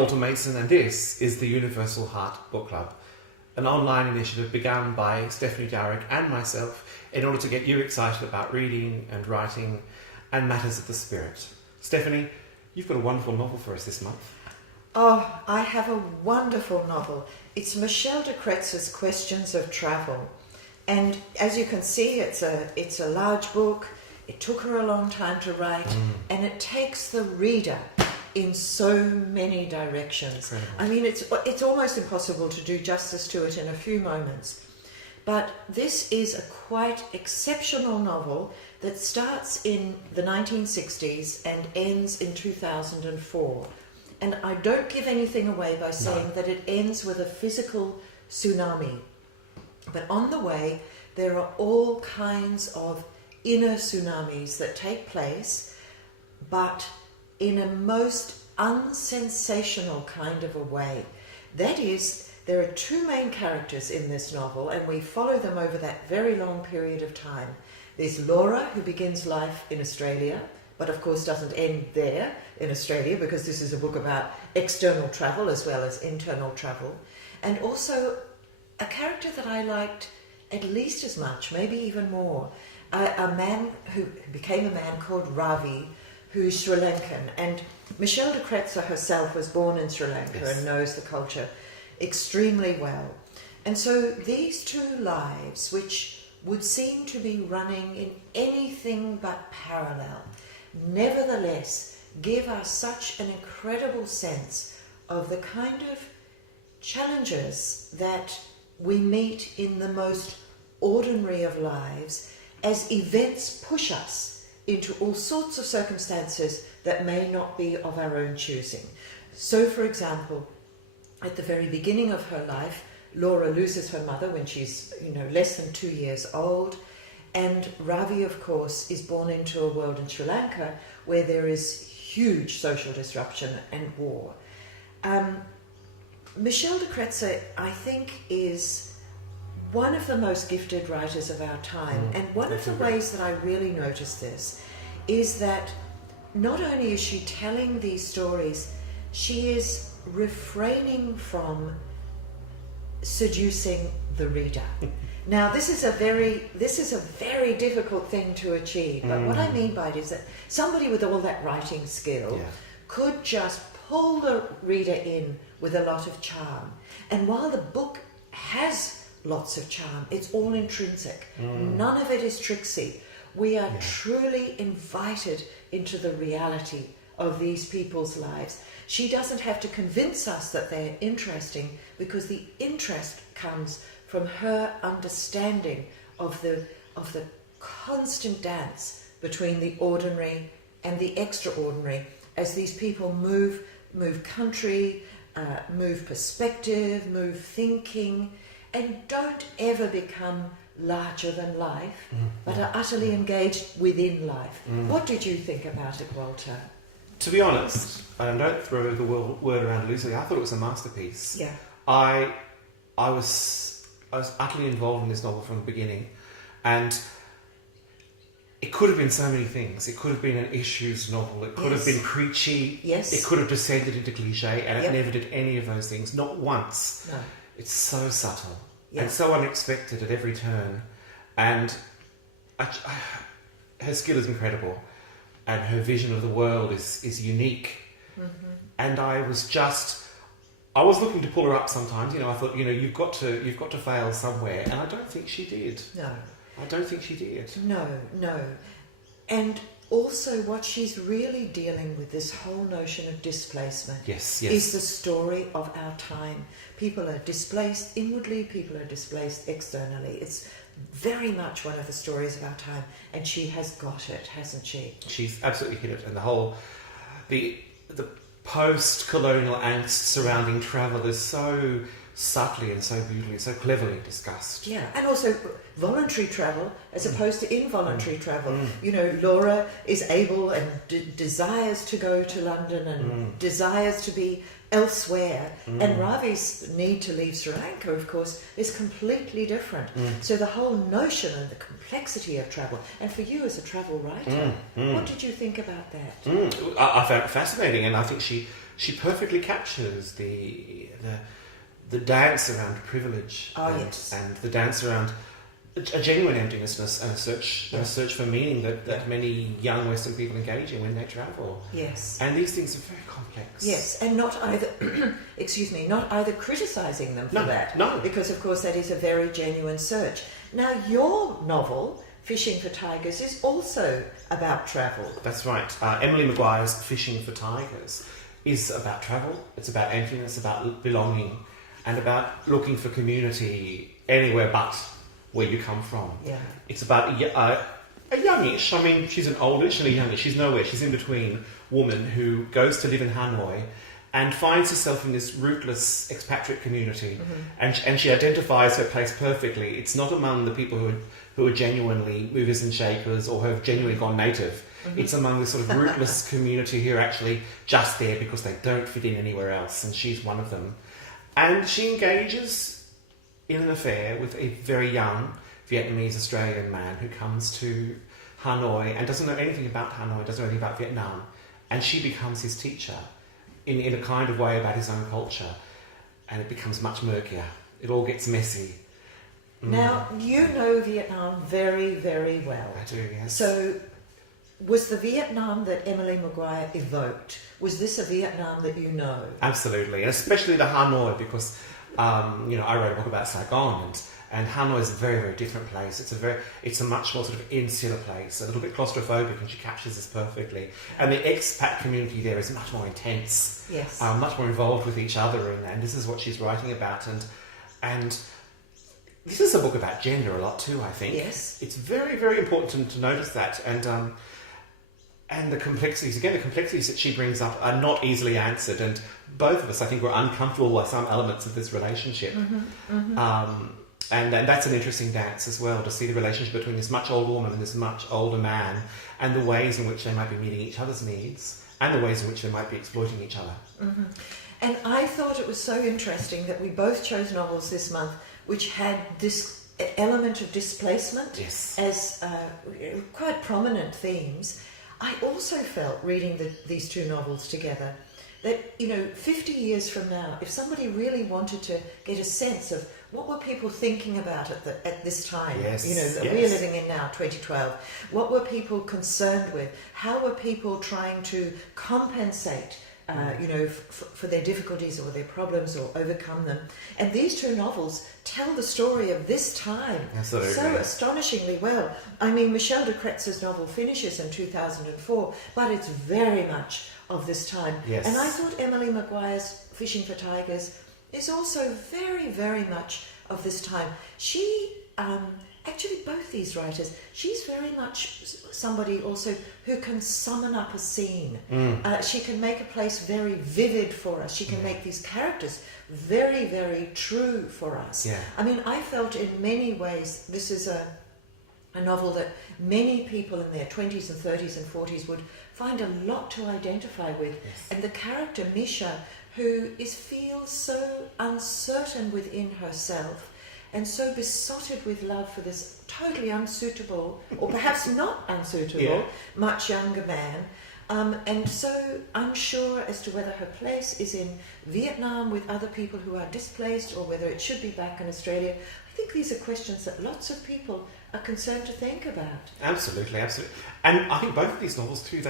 Walter Mason, and this is the Universal Heart Book Club, an online initiative begun by Stephanie Dowrick and myself in order to get you excited about reading and writing and matters of the spirit. Stephanie, you've got a wonderful novel for us this month. Oh, I have a wonderful novel. It's Michelle de Kretser's Questions of Travel. And as you can see, it's a large book. It took her a long time to write, and it takes the reader in so many directions. Incredible. I mean, it's almost impossible to do justice to it in a few moments. But this is a quite exceptional novel that starts in the 1960s and ends in 2004. And I don't give anything away by saying that it ends with a physical tsunami. But on the way, there are all kinds of inner tsunamis that take place, but in a most unsensational kind of a way. That is, there are two main characters in this novel, and we follow them over that very long period of time. There's Laura, who begins life in Australia, but of course doesn't end there in Australia, because this is a book about external travel as well as internal travel. And also a character that I liked at least as much, maybe even more, a man who became a man called Ravi, who's Sri Lankan. And Michelle de Kretser herself was born in Sri Lanka and knows the culture extremely well. And so these two lives, which would seem to be running in anything but parallel, nevertheless give us such an incredible sense of the kind of challenges that we meet in the most ordinary of lives as events push us into all sorts of circumstances that may not be of our own choosing. So, for example, at the very beginning of her life, Laura loses her mother when she's, less than 2 years old, and Ravi, of course, is born into a world in Sri Lanka where there is huge social disruption and war. Michelle de Kretser, I think, is one of the most gifted writers of our time. And one of the ways that I really notice this is that not only is she telling these stories, she is refraining from seducing the reader. Now, this is a very difficult thing to achieve, but what I mean by it is that somebody with all that writing skill could just pull the reader in with a lot of charm. And while the book has lots of charm, it's all intrinsic. None of it is tricksy. We are truly invited into the reality of these people's lives. She doesn't have to convince us that they're interesting, because the interest comes from her understanding of the constant dance between the ordinary and the extraordinary as these people move country, move perspective, move thinking, and don't ever become larger than life, but are utterly engaged within life. What did you think about it, Walter? To be honest, and don't throw the word around loosely, I thought it was a masterpiece. Yeah. I was utterly involved in this novel from the beginning, and it could have been so many things. It could have been an issues novel. It could have been preachy. Yes. It could have descended into cliche, and it never did any of those things. Not once. No. It's so subtle and so unexpected at every turn, and her skill is incredible, and her vision of the world is unique. And I was looking to pull her up sometimes. I thought, you've got to fail somewhere, and I don't think she did. No. I don't think she did. No. And also what she's really dealing with, this whole notion of displacement, is the story of our time. People are displaced inwardly, people are displaced externally. It's very much one of the stories of our time, and she has got it, hasn't she? She's absolutely hit it, and the post-colonial angst surrounding travel is so subtly and so beautifully, so cleverly discussed. Yeah, and also voluntary travel as opposed to involuntary travel. Laura is able and desires to go to London and desires to be elsewhere, and Ravi's need to leave Sri Lanka, of course, is completely different. So the whole notion and the complexity of travel, and for you as a travel writer, what did you think about that? I found it fascinating, and I think she she perfectly captures the dance around privilege and the dance around a genuine emptiness and a search for meaning that many young Western people engage in when they travel. Yes. And these things are very complex. Yes, and not either, not either criticising them for that. No. Because, of course, that is a very genuine search. Now, your novel, Fishing for Tigers, is also about travel. That's right. Emily Maguire's Fishing for Tigers is about travel. It's about emptiness, about belonging, and about looking for community anywhere but where you come from. Yeah. It's about a youngish, I mean, she's an oldish and a youngish, she's nowhere, she's in between woman who goes to live in Hanoi and finds herself in this rootless expatriate community, and she identifies her place perfectly. It's not among the people who are genuinely movers and shakers or who have genuinely gone native. It's among this sort of rootless community who are actually just there because they don't fit in anywhere else, and she's one of them. And she engages in an affair with a very young Vietnamese Australian man who comes to Hanoi and doesn't know anything about Hanoi, doesn't know anything about Vietnam, and she becomes his teacher in a kind of way about his own culture, and it becomes much murkier. It all gets messy. Now, you know Vietnam very, very well. I do, yes. So, was the Vietnam that Emily Maguire evoked, was this a Vietnam that you know? Absolutely, and especially the Hanoi, because I wrote a book about Saigon, and Hanoi is a very, very different place. It's a much more sort of insular place, a little bit claustrophobic, and she captures this perfectly. And the expat community there is much more intense, yes, much more involved with each other, and this is what she's writing about. And this is a book about gender a lot too, I think. Yes, it's very, very important to notice that, and the complexities that she brings up are not easily answered, and both of us, I think, were uncomfortable with some elements of this relationship. And that's an interesting dance as well, to see the relationship between this much older woman and this much older man, and the ways in which they might be meeting each other's needs, and the ways in which they might be exploiting each other. And I thought it was so interesting that we both chose novels this month which had this element of displacement as quite prominent themes. I also felt, reading these two novels together, that, 50 years from now, if somebody really wanted to get a sense of what were people thinking about at this time, that we're living in now, 2012, what were people concerned with? How were people trying to compensate, for their difficulties or their problems or overcome them? And these two novels tell the story of this time so astonishingly well. I mean, Michel de Kretzer's novel finishes in 2004, but it's very much of this time. Yes. And I thought Emily Maguire's Fishing for Tigers is also very, very much of this time. She, actually both these writers, she's very much somebody also who can summon up a scene. She can make a place very vivid for us. She can make these characters very, very true for us. Yeah. I mean, I felt in many ways this is a novel that many people in their 20s and 30s and 40s would find a lot to identify with. Yes. And the character Misha, who feels so uncertain within herself and so besotted with love for this totally unsuitable, or perhaps not unsuitable, much younger man, and so unsure as to whether her place is in Vietnam with other people who are displaced or whether it should be back in Australia. I think these are questions that lots of people are concerned to think about. Absolutely. And I think both of these novels too,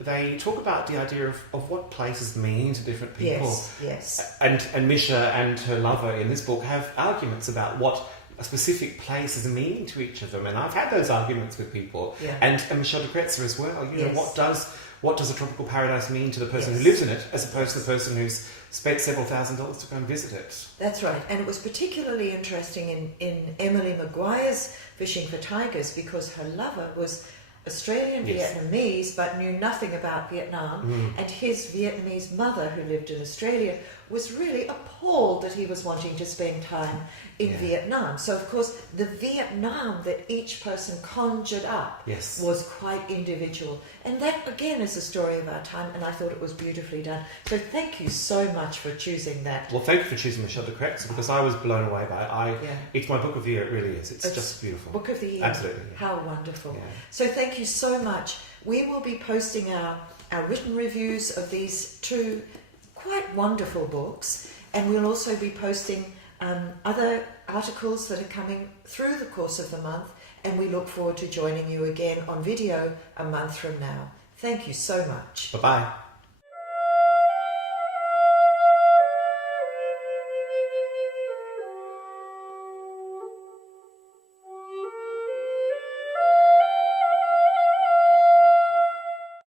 they talk about the idea of what places mean to different people. Yes. And Misha and her lover in this book have arguments about what a specific place is meaning to each of them, and I've had those arguments with people. Yeah. And Michel de Kretser as well. What does a tropical paradise mean to the person Yes. who lives in it, as opposed to the person who's spent several $1,000s to go and visit it? That's right, and it was particularly interesting in Emily Maguire's Fishing for Tigers because her lover was Australian Vietnamese but knew nothing about Vietnam, and his Vietnamese mother, who lived in Australia, was really appalled that he was wanting to spend time in Vietnam. So, of course, the Vietnam that each person conjured up was quite individual. And that, again, is the story of our time, and I thought it was beautifully done. So thank you so much for choosing that. Well, thank you for choosing Michel de Kretser, because I was blown away by it. It's my book of the year, it really is. It's just beautiful. Book of the year. Absolutely. How wonderful. Yeah. So thank you so much. We will be posting our written reviews of these two quite wonderful books, and we'll also be posting other articles that are coming through the course of the month, and we look forward to joining you again on video a month from now. Thank you so much. Bye-bye.